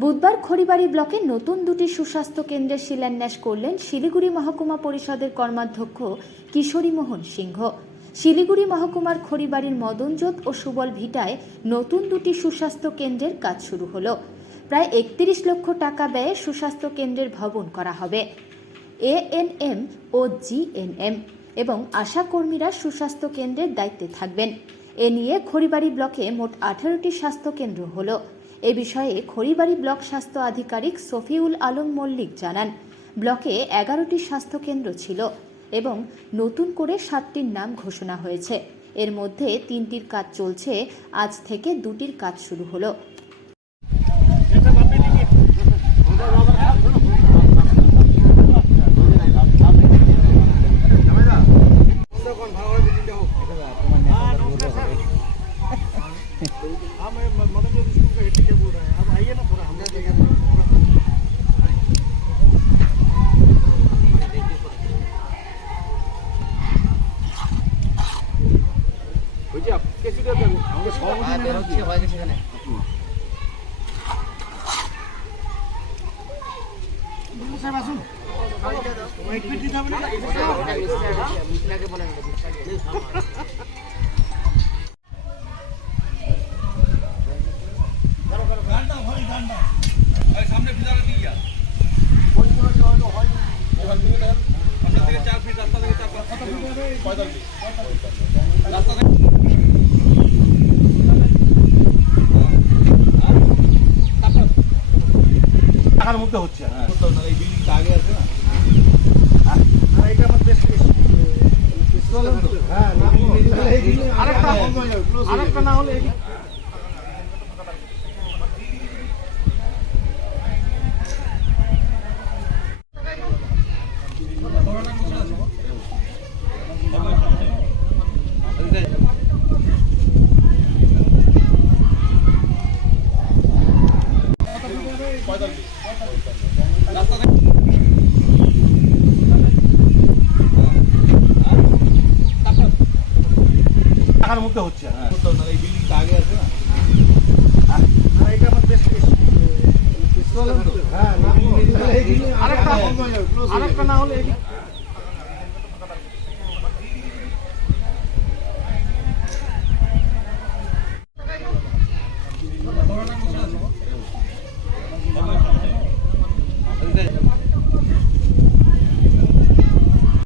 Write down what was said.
বুধবার খড়িবাড়ি ব্লকে নতুন দুটি সুস্বাস্থ্য কেন্দ্রের শিলান্যাস করলেন শিলিগুড়ি মহকুমা পরিষদের কর্মাধ্যক্ষ কিশোরী মোহন সিংহ। শিলিগুড়ি মহকুমার খড়িবাড়ির মদনজোত ও সুবল ভিটায় নতুন দুটি সুস্বাস্থ্য কেন্দ্রের কাজ শুরু হলো। প্রায় ৩১ লক্ষ টাকা ব্যয়ে সুস্বাস্থ্য কেন্দ্রের ভবন করা হবে। এএনএম ও জিএনএম এবং আশা কর্মীরা সুস্বাস্থ্য কেন্দ্রের দায়িত্বে থাকবেন। এ নিয়ে খড়িবাড়ি ব্লকে মোট 18টি স্বাস্থ্য কেন্দ্র হলো। এ বিষয়ে খড়িবাড়ি ব্লক স্বাস্থ্য আধিকারিক সফিউল আলম মল্লিক জানান, ব্লকে 11টি স্বাস্থ্য কেন্দ্র ছিল এবং নতুন করে 7টির নাম ঘোষণা হয়েছে। এর মধ্যে 3টির কাজ চলছে, আজ থেকে 2টির কাজ শুরু হলো। টাকার মধ্যে হচ্ছে এই বিল্ডিংটা আগে আছে না, এটা আমার বেশ আরেকটা না হলে টাকার মধ্যে হচ্ছে এই বিল্ডিংটা আগে আছে না, এটা আমার বেশ আরেকটা না হলে